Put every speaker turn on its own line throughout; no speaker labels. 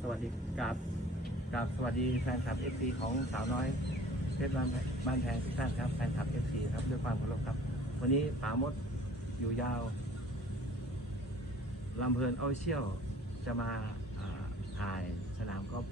สวัสดีกับกับสวัสดีแฟนคลับ FC ของสาวน้อยเพชรบ้านบ้านแพงทุกท่านครับแฟนคลับ FC ครับด้วยความเคารพครับ วันนี้ป๋ามดอยู่ยาวลำเพลินออฟเชียลจะมาถ่ายสนามกอล์ฟ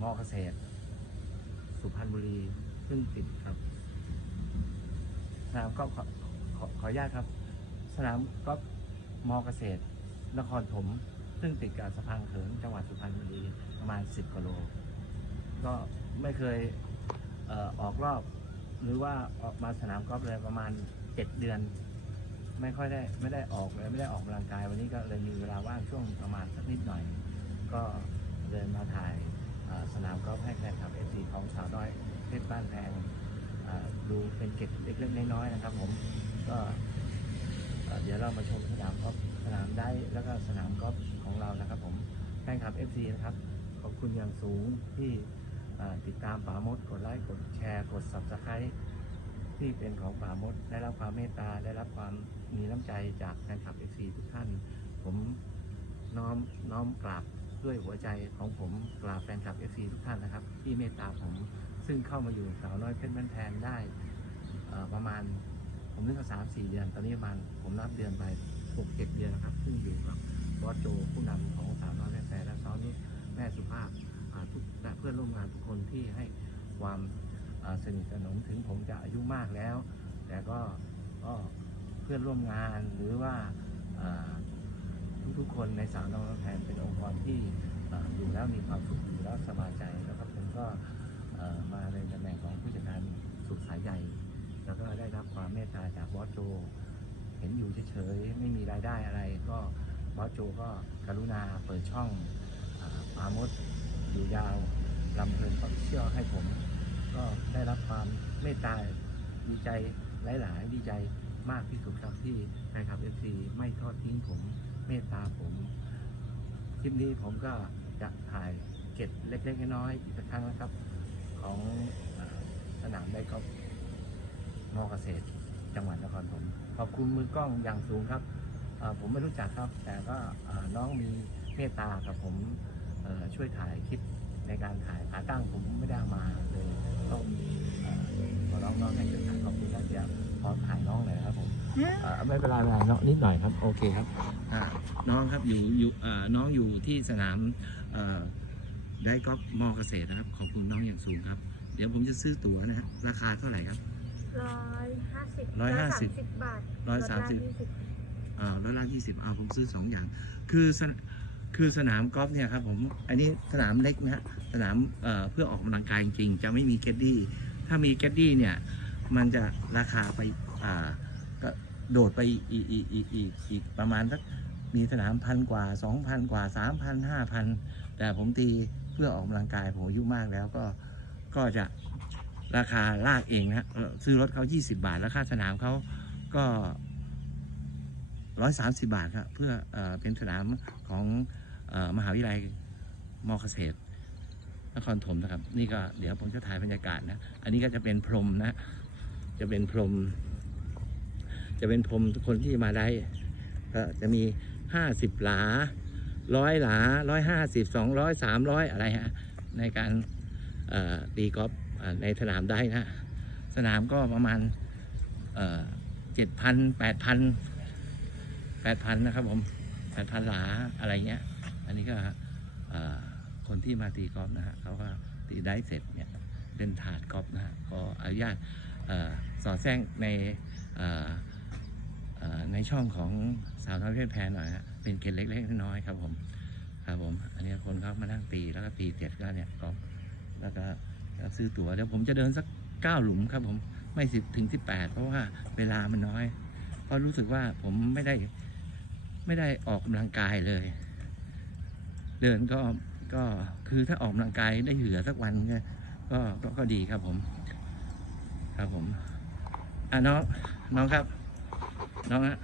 มอเกษตร สุพรรณบุรีซึ่งติดครับ สนามกอล์ฟขอขอขออนุญาตครับ สนามกอล์ฟมอเกษตร นครถม ซึ่งติดกับสะพานเขินจังหวัดสุพรรณบุรีประมาณ 10กิโล ก็ไม่เคยเออออกรอบหรือว่าออกมาสนามกอล์ฟเลยประมาณ 7 เดือน ไม่ค่อยได้ไม่ได้ออกเลยไม่ได้ออกกำลังกาย วันนี้ก็เลยมีเวลาว่างช่วงประมาณสักนิดหน่อย ก็เลยมาถ่ายสนามกอล์ฟให้แฟนคลับเอซีของสาวน้อยเพชรบ้านแพงดูเป็นเก็บเล็กๆน้อยๆนะครับผมก็เดี๋ยวเรามาชมสนามกอล์ฟามได้แล้วก็สนามกอล์ฟของเรานะครับ ผมแฟนคลับ FC นะครับ ขอบคุณอย่างสูงที่ติดตามป่ามด กดไลค์ กดแชร์ กด Subscribe ที่เป็นของป่ามด ได้รับความเมตตา ได้รับความมีน้ำใจจากแฟนคลับ FC ทุกท่าน ผมน้อมน้อมกราบด้วยหัวใจของผมกราบแฟนคลับ FC ทุกท่านนะครับ ที่เมตตาผม ซึ่งเข้ามาอยู่สาวน้อยเพชรบ้านแพงได้ประมาณผมนึกว่าสามสี่เดือน ตอนนี้ประมาณผมนับเดือนไป หกเจ็ดเดือนนะครับซึ่งอยู่กับบอสโจผู้นำของสาวน้อยแม่แฟร์และซ้อนนี้แม่สุภาพทุกและเพื่อนร่วมงานทุกคนที่ให้ความสนิทสนมถึงผมจะอายุมากแล้ว แต่ก็ก็เพื่อนร่วมงานหรือว่าทุกๆคนในสาวน้อยแม่แฟร์เป็นองค์กรที่อยู่แล้วมีความสุขอยู่แล้วสบายใจแล้วครับผมก็มาในตำแหน่งของผู้จัดการสุขสายใหญ่ แล้วก็ได้รับความเมตตาจากบอสโจ เห็นอยู่เฉยๆไม่มีรายได้อะไร ก็บอสโจก็กรุณาเปิดช่องอาปามดอยู่ยาวลำเพลินออฟเชียลให้ผม ก็ได้รับความเมตตาดีใจหลาย ๆ ดีใจมากที่สุดครับที่แฟนคลับเอฟซีไม่ทอดทิ้งผมเมตตาผมคลิปนี้ผมก็จะถ่ายเก็บเล็ก ๆ น้อยๆอีกครั้งนะครับ ของอสนามได้กอล์ฟมอเกษตร จังหวัดนครปฐมขอบคุณมือกล้องอย่างสูงครับเอ่อผมไม่รู้จักครับ แต่ก็เอ่อน้องมีเมตตากับผมเอ่อช่วยถ่ายคลิปในการถ่ายขาตั้งผมไม่ได้เอามาเลยต้องเอ่อขอร้องน้องให้ช่วยถ่ายขอบคุณนะเดี๋ยวขอถ่ายน้องหน่อยครับผมเอ่อไม่เป็นไรไม่เป็นไรเนาะนิดหน่อยครับโอเคครับอ่าน้องครับอยู่อยู่เอ่อน้องอยู่ที่สนามเอ่อได้กอล์ฟมอเกษตรนะครับ ขอบคุณน้องอย่างสูงครับ เดี๋ยวผมจะซื้อตั๋วนะฮะราคาเท่าไหร่ครับ
ร้อยห้าสิบ
ร้อยห้าสิบ
บาท
ร้อยสามสิบ
ลดละยี่
เอ่อร้อยละยี่สิบเอาผมซื้อสองอย่าง คือสนคือสนามกอล์ฟเนี่ยครับผมอันนี้สนามเล็กนะฮะสนามเอ่อเพื่อออกกำลังกายจริงๆจะไม่มีแกดดี้ถ้ามีแกดดี้เนี่ย มันจะราคาไปอ่าก็โดดไปอีกอีกอีกอีกอีกประมาณสักมีสนามพันกว่าสองพันกว่าสามพันห้าพันแต่ผมตีเพื่อออกกำลังกายผมอายุมากแล้วก็ก็จะ ราคาลากเองนะซื้อรถเขา 20 บาท แล้วค่าสนามเขาก็ร้อยสามสิบาทครับเพื่อเอเป็นสนามของออมหาวิทยาลัยมอเกษตรนครถมนะครับ นี่ก็เดี๋ยวผมจะถ่ายบรรยากาศนะ อันนี้ก็จะเป็นพรมนะ จะเป็นพรม จะเป็นพรมทุกคนที่มาได้ก็จะมีห้าสิบหลาร้อยหลาร้อยห้าสิบสองร้อยสามร้อยอะไรฮะในการตีกอล์ฟ ในสนามได้นะ สนามก็ประมาณเจ็ดพันแปดพันแปดพันนะครับผมแปดพันหลาอะไรเงี้ย อันนี้ก็คนที่มาตีกอล์ฟนะฮะเขาก็ตีได้เสร็จเนี่ยเล่นถาดกอล์ฟนะฮะขออนุญาตสอดแทรกในในช่องของสาวน้อยเพชรแพรหน่อยฮะเป็นเกล็ดเล็กๆน้อยๆครับผมครับผม อันนี้คนเขามานั่งตีแล้วก็ตีเสร็จก็เนี่ยกอล์ฟแล้วก็ ซื้อตั๋วเดี๋ยวผมจะเดินสักเก้าหลุมครับผมไม่สิบถึงสิบแปดเพราะว่าเวลามันน้อย เพราะรู้สึกว่าผมไม่ได้ไม่ได้ออกกำลังกายเลย เดินก็ก็คือถ้าออกกำลังกายได้เหลือสักวันก็ก็ก็ดีครับผม ครับผมอะน้องน้องครับ น้องฮะ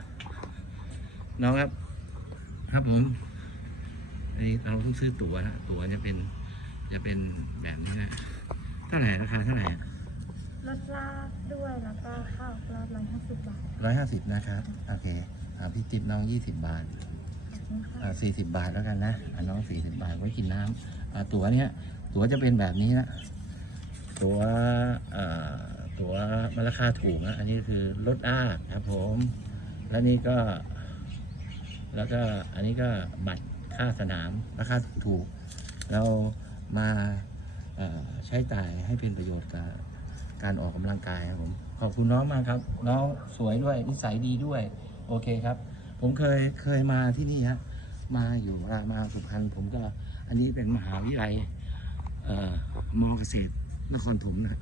น้องครับ ครับผมอันนี้เราต้องซื้อตั๋วนะตั๋วจะเป็นจะเป็นแบบนี้นะ ท่าไหร่ราคาเท่าไหร่
ลดลาบด้วยแล้วก็ข้าวรอบร้อยห้าสิบบาท
ร้อยห้าสิบนะครับโอเคอ่าพี่ติปน้องยี่สิบบาท
คุณค่ะ
อ่าสี่สิบบาทแล้วกันนะอ่าน้องสี่สิบบาทไว้กินน้ำอ่าตั๋วเนี้ยตั๋วจะเป็นแบบนี้นะตั๋วเอ่อตั๋วมันราคาถูกนะอันนี้คือลดอ้าครับผม แล้วนี่ก็ แล้วก็อันนี้ก็บัตรค่าสนามราคาถูก เรามาเอ่อ ใช้จ่ายให้เป็นประโยชน์กับการออกกำลังกายครับผมขอบคุณน้องมากครับ น้องสวยด้วยนิสัยดีด้วย โอเคครับ ผมเคยเคยมาที่นี่ฮะมาอยู่รามาสุพรรณผมก็อันนี้เป็นมหาวิทยาลัยมอเกษตรนครถมนะ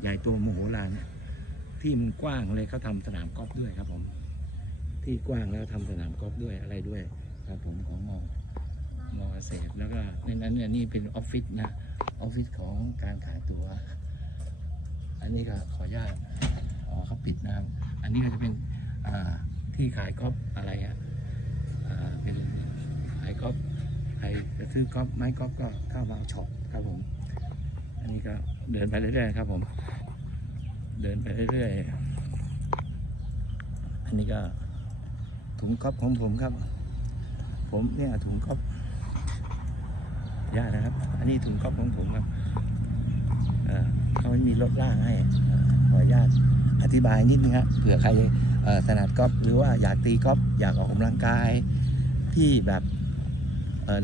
ใหญ่โมโหฬารนี่ยที่มันกว้างเลยเขาทำสนามกอล์ฟด้วยครับผม ที่กว้างแล้วทำสนามกอล์ฟด้วยอะไรด้วยครับผมของมอมอเกษตรแล้วก็ในนั้นเนี่ยนี่เป็นออฟฟิศนะ ออฟฟิศของการขายตัว๋ว อันนี้ก็ขออนุญาตอ๋อเขาปิดนะครับ อันนี้ก็จะเป็นที่ขายก๊อล์ฟอะไรอะอ่าเป็นขายก๊อล์ฟใครจะซื้อก๊อล์ฟไม้ก๊อล์ฟก็เข้ามาช็อปครับผม อันนี้ก็เดินไปเรื่อยๆครับผม เดินไปเรื่อยๆ อันนี้ก็ถุงก๊อฟของผมครับ ผมเนี่ยถุงก๊อฟ ยากนะครับ อันนี้ถุงก๊อฟของผมครับเขาไม่มีรถล่างให้ขออนุญาตอธิบายนิดนึงครับเผื่อใครถนัดก๊อฟหรือว่าอยากตีก๊อฟอยากออกกำลังกายที่แบบ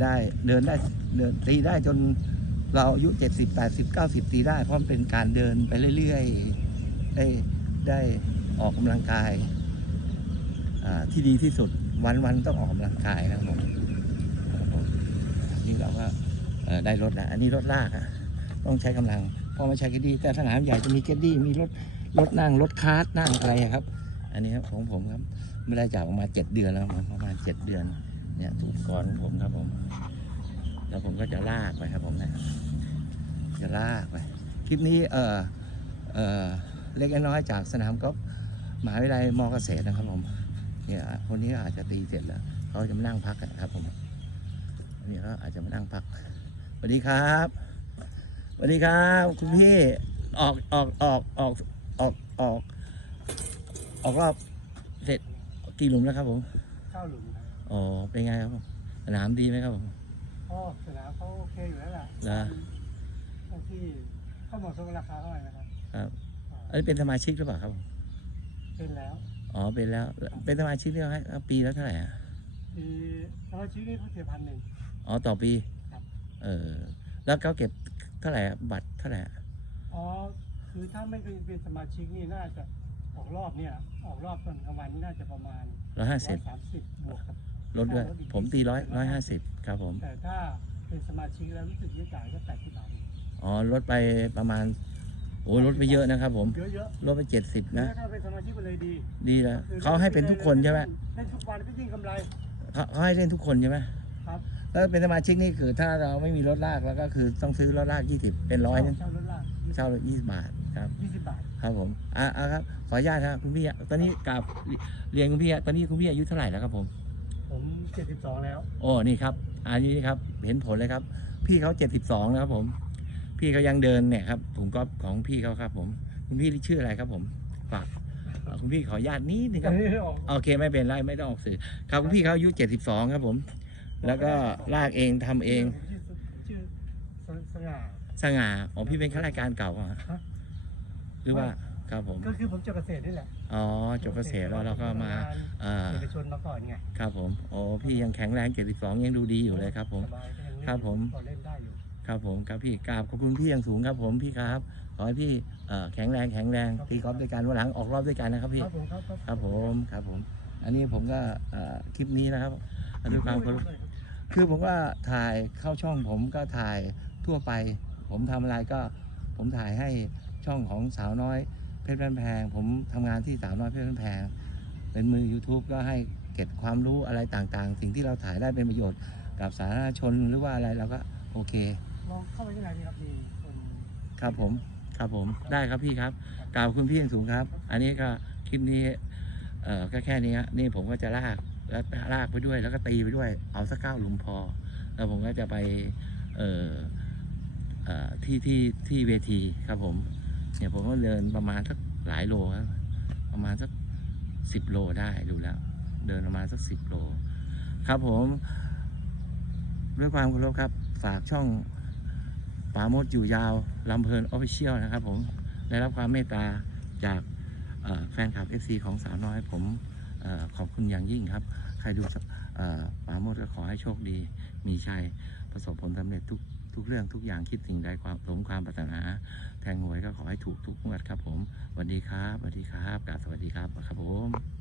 ได้เดินได้เดินตีได้จนเราอายุ70 80 90 ตีได้ เพราะมันเป็นการเดินไปเรื่อยๆ ได้ได้ออกกำลังกายที่ดีที่สุดวันๆต้องออกกำลังกายนะครับผมนี่เราก็ ได้รถนะอันนี้รถลากอะต้องใช้กำลังพราะไม่ใช้เกดดี้แต่สนามใหญ่จะมีเกดดี้มีรถรถนั่งรถคาร์ทนั่งอะไรครับ อันนี้ครับของผมครับไม่ได้จากประมาเจ็ดเดือนแล้วมั้งประมาณเจ็ดเดือนเนี่ยถูกกรของผมครับผม แล้วผมก็จะลากไปครับผมนะจะลากไปคลิปนี้เออเออเล็กน้อยจากสนามกอล์ฟมหาวิทยาลัยมอเกษตรนะครับผมเนี่ยคนนี้อาจจะตีเสร็จแล้วเขาจะมานั่งพักกันครับผมนนี้เขาอาจจะมานั่งพัก สวัสดีครับสวัสดีครับ คุณพี่ออกออกออกออกออกออก ออกรอบเสร็จกี่หลุมแล้วครับผม
เข้าหลุมครับ
อ๋อเป็นไงครับผมสนามดีไหมครับผม
พ่อสนามเขาโอเคอยู่แล้วล่ะ
เหรอ
บางที่เขาเหมาะสมกับราคาเท่าไหร่นะครับ
ครับ
อ่า
อันนี้เป็นสมาชิกหรือเปล่าครับผม
เป็นแล้ว
อ๋อเป็นแล้ว เป็นสมาชิกเรียกให้ปีละเท่าไหร่อะ
ปีสมาชิกนี่เขาเสียพันหนึ่ง
อ๋อต่อปี
ครับ
เออ แล้วเขาเก็บเท่าไหร่อะบัตรเท่าไหร่อะ
อ๋อ คือถ้าไม่เป็นเป็นสมาชิกนี่น่าจะออกรอบเนี่ย ออกรอบตอนกลางวันนี่น่าจะประมาณ
ร้อยห้าสิบ
สามสิบบวกครับ
ลดด้วย ผมตีร้อยร้อยห้าสิบครับผม
แต่ถ้าเป็นสมาชิกแล้วรู้สึกจะจ่ายก็แปดสิบบาท
อ๋อ ลดไปประมาณ โอ้ลดไปเยอะนะครับผม
เยอะ
ลดไปเจ็ดสิบ
ๆ
นะ
ถ้าเป็นสมาชิกไปเลยดี
ดีแล้ว เขาให้เป็นทุกคนใช่ไหม
เล่นทุกวันก็ยิ่งกำไร
เขาเขาให้เล่นทุกคนใช่ไหม
ครับ
แล้วเป็นสมาชิกนี่คือถ้าเราไม่มีรถลากแล้วก็คือต้องซื้อรถลากยี่สิบเป็นร้อยนึง
เช่ารถลาก
เช่ายี่สิบบาทครับ
ยี่สิบบาท
ครับผมอ่าอ่าครับ ขออนุญาตครับคุณพี่อะตอนนี้กราบเรียนคุณพี่อะตอนนี้คุณพี่อายุเท่าไหร่แล้วครับผม
ผมเจ็ดสิบสองแล้ว
โอ้นี่ครับ อันนี้ครับเห็นผลเลยครับ พี่เขาเจ็ดสิบสองแล้วครับผม พี่เขายังเดินเนี่ยครับถุงก๊อฟของพี่เขาครับ ผม คุณพี่ชื่ออะไรครับ ผมฝากเอ่อคุณพี่ขออนุญาตนิดนึงครับ โอเคไม่เป็นไรไม่ต้องออกสื่อครับคุณพี่เขาอายุเจ็ดสิบสองครับผม แล้วก็ลากเองทำเอง
ผมชื่อชื่อสง่า
สง่าอ๋อพี่เป็นข้าราชการเก่าเหรอ
ฮะ
หรือว่าครับผม
ก็คือผมจบเกษตรนี่แหละ
อ๋อจบเกษตรแล้วเราก็มาอ่า
เอกชนมาก่อนไง
ครับผมโอ้พี่ยังแข็งแรงเจ็ดสิบสองยังดูดีอยู่เลยครับผม
สบายก็ยังเล่น
ครับผม
พอเล่นได้อยู่
ครับผมครับพี่กราบขอบคุณพี่อย่างสูงครับผมพี่ครับขอให้พี่เอ่อแข็งแรงแข็งแรงตีกอล์ฟด้วยกันวันหลังออกรอบด้วยกันนะครับพี่
ครับผมครับ
ครับผมครับผม อันนี้ผมก็เอ่อคลิปนี้นะครับอันด้วยความเคารพ คือผมว่าถ่ายเข้าช่องผมก็ถ่ายทั่วไป ผมทำอะไรก็ ผมถ่ายให้ช่องของสาวน้อยเพชรบ้านแพง ผมทำงานที่สาวน้อยเพชรบ้านแพง เป็นมือ YouTube ก็ให้เก็บความรู้อะไรต่างๆ สิ่งที่เราถ่ายได้เป็นประโยชน์กับสาธารณชนหรือว่าอะไรเราก็โอเค
ลองเข้าไปที่ไหนดีครับมีคน
ครับผม ครับผมได้ครับพี่ครับกล่าวคุณพี่อย่างสูงครับ อันนี้ก็คลิปนี้เอ่อก็แค่นี้ฮะนี่ผมก็จะลาก แล้วลากไปด้วย แล้วก็ตีไปด้วย เอาสักเก้าหลุมพอ แล้วผมก็จะไปเอ่อเอ่อที่ที่ที่เวทีครับผม เนี่ยผมก็เดินประมาณสักหลายโลครับประมาณสักสิบโลได้ดูแล้ว เดินประมาณสักสิบโล ครับผม ด้วยความเคารพครับ ฝากช่องปราโมดอยู่ยาวลำเพลินออฟฟิเชียลนะครับผม ได้รับความเมตตาจากแฟนคลับ FC ของสาวน้อยผม ขอบคุณอย่างยิ่งครับ ใครดูปราโมดก็ขอให้โชคดี มีชัยประสบผลสำเร็จทุกทุกเรื่องทุกอย่างคิดสิ่งใดความสมความปรารถนา แทงหวยก็ขอให้ถูกทุกงวดครับผมสวัสดีครับสวัสดีครับกราบสวัสดีครับครับผม